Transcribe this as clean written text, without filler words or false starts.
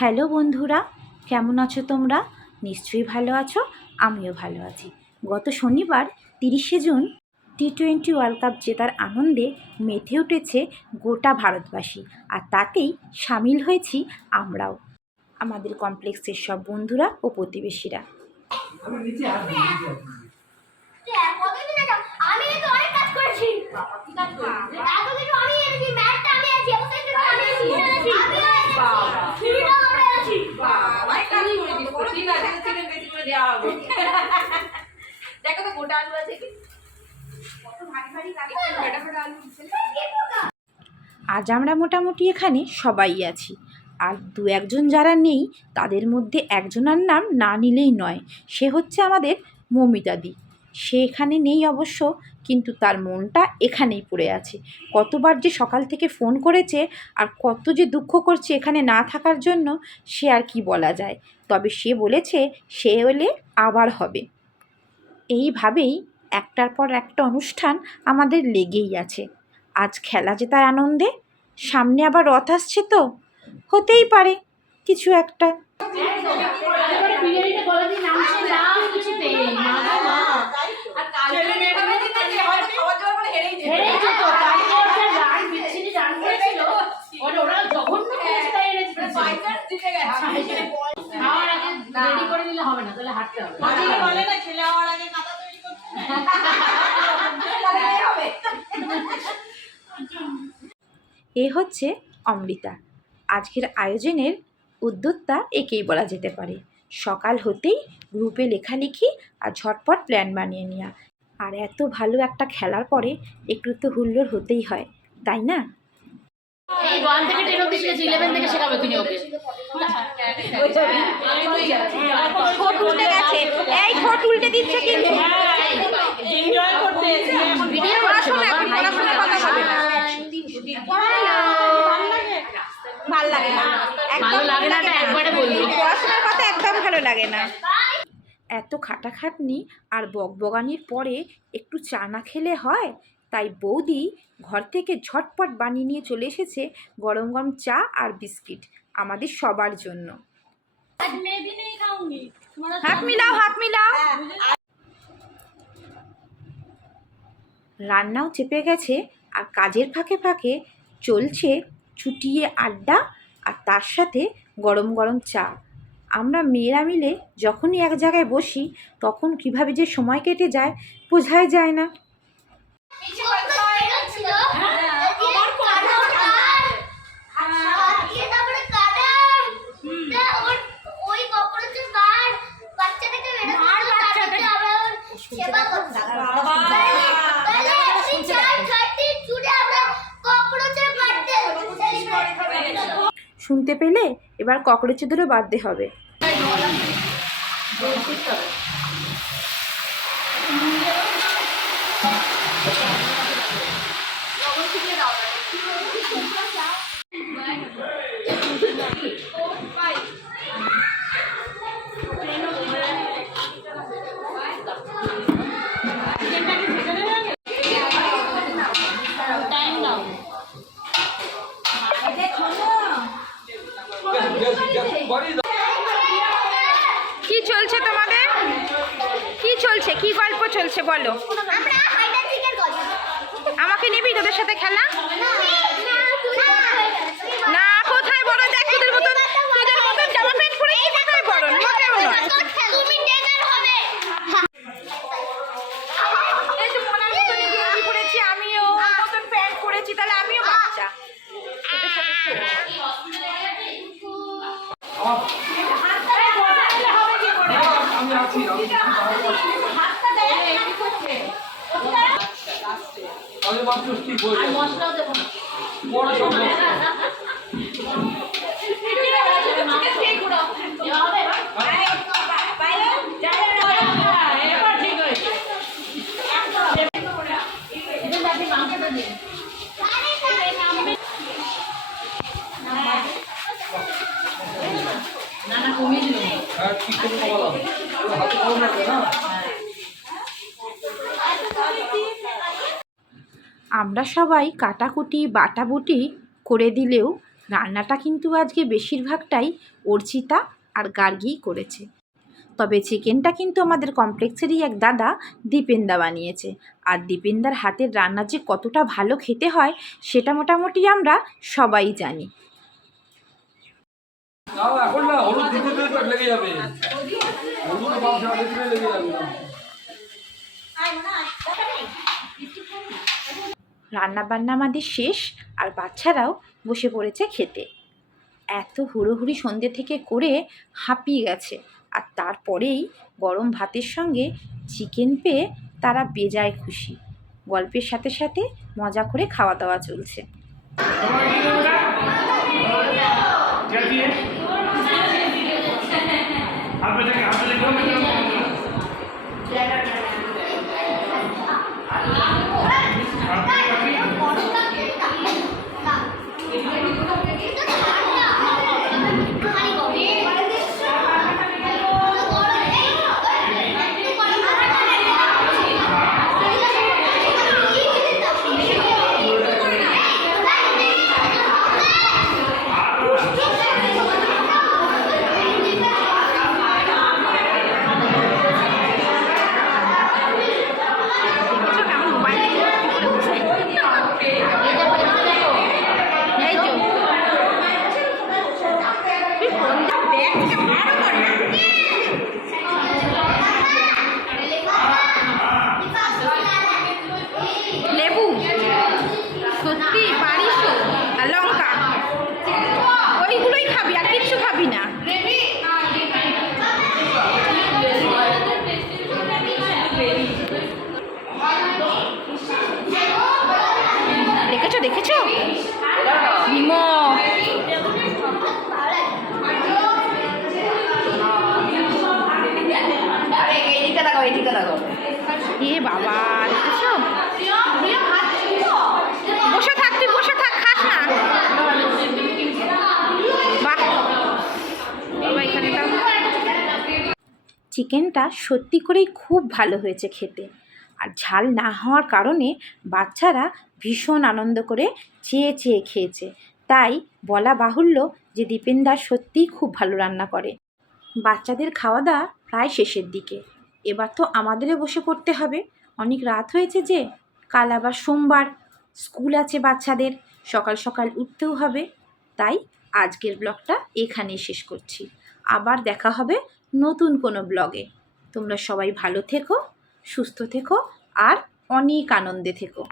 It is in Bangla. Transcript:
হ্যালো বন্ধুরা, কেমন আছো তোমরা? নিশ্চয়ই ভালো আছো, আমিও ভালো আছি। গত শনিবার 30শে জুন টি-20 ওয়ার্ল্ড কাপ জেতার আনন্দে মেতে উঠেছে গোটা ভারতবাসী, আর তাতেই সামিল হয়েছি আমরাও, আমাদের কমপ্লেক্সের সব বন্ধুরা ও প্রতিবেশীরা। আজ আমরা মোটামুটি এখানে সবাই আছি, আর দু একজন যারা নেই তাদের মধ্যে একজনের নাম না নিলেই নয়। সে হচ্ছে আমাদের মমিতাদি। সে এখানে নেই অবশ্য, কিন্তু তার মনটা এখানেই পড়ে আছে। কতবার যে সকাল থেকে ফোন করেছে আর কত যে দুঃখ করছে এখানে না থাকার জন্য, সে আর কি বলা যায়। তবে সে বলেছে সে এলে আবার হবে। এইভাবেই একটার পর একটা অনুষ্ঠান আমাদের লেগেই আছে। আজ খেলা জেতার আনন্দে, সামনে আবার রথ আসছে, তো হতেই পারে কিছু একটা। এ হচ্ছে অমৃতা। আজকের আয়োজনের উদ্যোক্তা একেই বলা যেতে পারে। সকাল হতেই গ্রুপে লেখালেখি আর ঝটপট প্ল্যান বানিয়ে নেওয়া। আর এত ভালো একটা খেলার পরে একটু তো হুল্লোড় হতেই হয়, তাই না? এই 1 থেকে 10 অবধি শিখেছি, 11 থেকে শেখাবে তুমি ওকে। ঠোঁট উল্টে গেছে, এই ঠোঁট উল্টে দিচ্ছে কিন্তু। এনজয় করতে এসে এখন ভিডিও আসো না, এখন পড়াশোনার কথা হবে না। ভাল লাগে না, একদম লাগে না, একবারে বলবো পড়াশোনার কথা একদম ভালো লাগে না। এত খাটাখাটনি আর বকবগানির পরে একটু চা না খেলে হয়? তাই বৌদি ঘর থেকে ঝটপট বানিয়ে নিয়ে চলে এসেছে গরম গরম চা আর বিস্কিট আমাদের সবার জন্য। হাত মিলাও, হাত মিলাও। রান্নাও চেপে গেছে, আর কাজের ফাঁকে ফাঁকে চলছে চুটিয়ে আড্ডা, আর তার সাথে গরম গরম চা। আমরা মেয়েরা মিলে যখনই এক জায়গায় বসি তখন কিভাবে যে সময় কেটে যায় বোঝাই যায় না। শুনতে পেলে? এবার ককরোচেদেরও বাঁধতে হবে। কি চলছে তোমাদের? কি চলছে? কি গল্প চলছে বলো? আমাকে নিবি তোদের সাথে খেলা? না, কোথায় বড়? দেখ তোদের মতন জামা প্যান্ট পরে কোথায় বড়? পরেছি আমিও, নতুন প্যান্ট পরেছি, তাহলে আমিও বাচ্চা। মশলাও দেবো না, না কমিয়ে দিল। আমরা সবাই কাটাকুটি বাটাবুটি করে দিলেও রান্নাটা কিন্তু আজকে বেশিরভাগটাই অর্চিতা আর গার্গিই করেছে। তবে চিকেনটা কিন্তু আমাদের কমপ্লেক্সেরই এক দাদা দীপেনদা বানিয়েছে। আর দীপেনদার হাতের রান্না যে কতটা ভালো খেতে হয় সেটা মোটামুটি আমরা সবাই জানি। এখন না হলুদ দিতে দিতে লেগে যাবে, হলুদ মাংস আগে দিতে লেগে যাবে। রান্নাবান্না আমাদের শেষ আর বাচ্চারাও বসে পড়েছে খেতে। এত হুড়োহুড়ি সন্ধ্যে থেকে করে হাঁপিয়ে গেছে, আর তারপরেই গরম ভাতের সঙ্গে চিকেন পেয়ে তারা বেজায় খুশি। গল্পের সাথে সাথে মজা করে খাওয়া দাওয়া চলছে। লেবু সত্যি পারিস তো, আর লঙ্কা ওইগুলোই খাবি, আর কিচ্ছু খাবি না। দেখেছো দেখেছো ভীমো, এ বাবা দেখেছো, বসে থাক তুই, বসে থাক, খাস না। বাহ বাবা, এখানেটা চিকেনটা সত্যি করেই খুব ভালো হয়েছে খেতে। আর ঝাল না হওয়ার কারণে বাচ্চারা ভীষণ আনন্দ করে চেয়ে চেয়ে খেয়েছে। তাই বলা বাহুল্য যে দীপেনদা সত্যিই খুব ভালো রান্না করে। বাচ্চাদের খাওয়া দাওয়া প্রায় শেষের দিকে, এবার তো আমাদেরও বসে পড়তে হবে। অনেক রাত হয়েছে যে, কাল আবার সোমবার, স্কুল আছে বাচ্চাদের, সকাল সকাল উঠতেও হবে। তাই আজকের ব্লগটা এখানেই শেষ করছি। আবার দেখা হবে নতুন কোনো ব্লগে। তোমরা সবাই ভালো থেকো, সুস্থ থেকো আর অনেক আনন্দে থেকো।